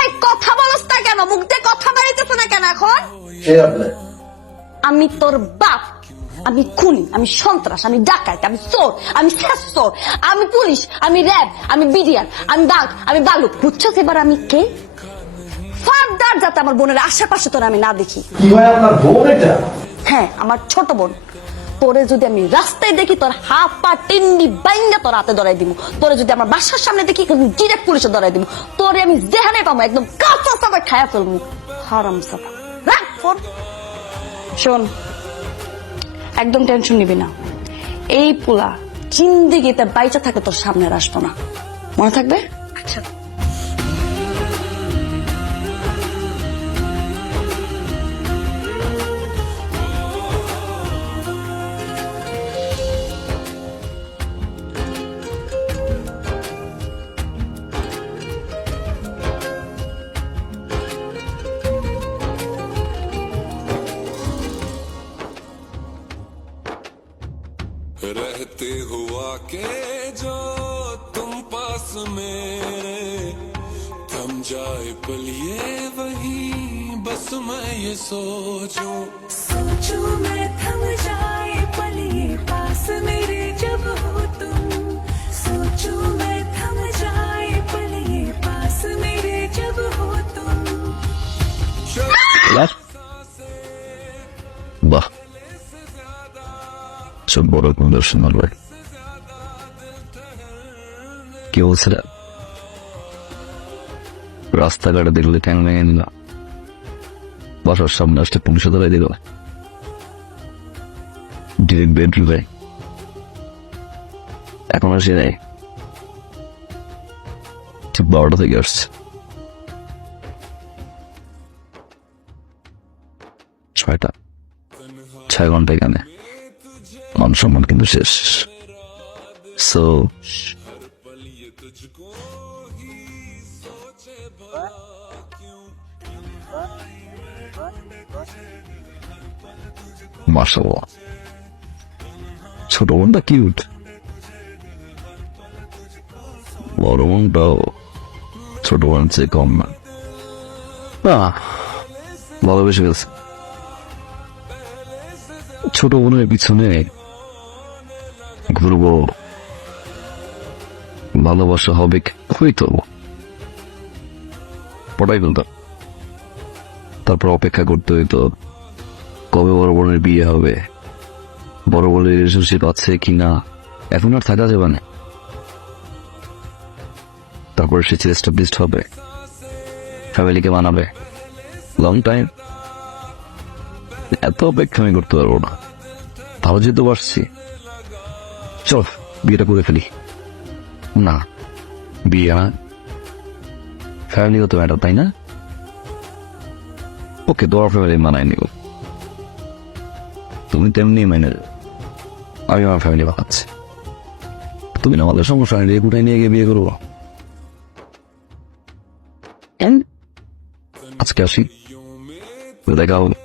এই কথা বলছ না কেন? মুখ দিয়ে কথা বেরোতেছ না কেন এখন? আমি তোর বাপ, আমি খুনি, আমি সন্ত্রাস, আমি ডাকাত, আমি চোর, আমি শেষ চোর, আমি পুলিশ, আমি র্যাব, আমি বিডিআর, আমি বাঘ, আমি বালুক। বুঝছস এবার আমি কে? ফার্দার যাতে আমার বোনের আশেপাশে তোর আমি না দেখি। কি হয় আপনার বোন এটা? হ্যাঁ, আমার ছোট বোন। তোরে যদি আমি রাস্তায় দেখি তোর হাত পা টিন্ডি বাইঙ্গা তোর হাতে ধরাই দিব। তোরে যদি আমার বাসার সামনে দেখি ডিরেক্ট পুলিশে ধরাই দিব। তোরে আমি যেখানে পাবো একদম কাঁচা চাপা খায়া ফেলবো। হারামজাদা। রাখ ফোন। শোন, একদম টেনশন নিবি না। এই পোলা জিন্দেগিতে বাইচা থাকে তোর সামনে আর আসবো না, মনে থাকবে? আচ্ছা। रहते हुआ के जो तुम पास मेरे थम जाए पल ये वही बस मैं ये सोचूं मैं थम जाए पल ये पास मेरे जब हो तुम सोचूं मैं थम जाए पल ये पास मेरे जब हो तुम বাহ, সব বড় কোন দর্শন মারবে। কি বলছিল? রাস্তাঘাটে দেখলে ঠ্যাং ভেঙে নিল, বাসার সামনে আসতে পুলিশে ধরাই দিল, ডিরেক্ট বেডরুমে। এখন আসি নাই, ঠিক 12টা থেকে আসছে। 6টা, 6 ঘন্টা এখানে, মান সম্মান কিন্তু শেষ। সো মাশাআল্লাহ, ছোট বোনটা কিউট, বড় বোনটাও ছোট বোন চেয়ে কম না। ভালোবেসে গেছে। ছোট বোনের পিছনে ঘুরবো, ভালোবাসা হবে হয়তো, পড়াই ফেলতাম। তারপর অপেক্ষা করতে হইতো কবে বড় বোনের বিয়ে হবে, বড় বোনের রিলেশনশিপ আছে কিনা। এখন আর থাকা যাবে না। তারপরে সে এস্টাবলিশড হবে, ফ্যামিলিকে মানাবে। লং টাইম, এত অপেক্ষা আমি করতে পারবো না। ভালো যেহেতু বাসছি, চল বিয়েটা করে ফেলি। না, বিয়ে না, ফ্যামিলিও তো ম্যাটার, তাই না? ওকে, তোমার ফ্যামিলি মানায় নিব, তুমি তেমনি মেনে যাও। আমি আমার ফ্যামিলি বানাচ্ছি, তুমি না আমাদের সমস্যা নিয়ে কোথায় নিয়ে গিয়ে বিয়ে করবো। আজকে আসি, দেখা হবে।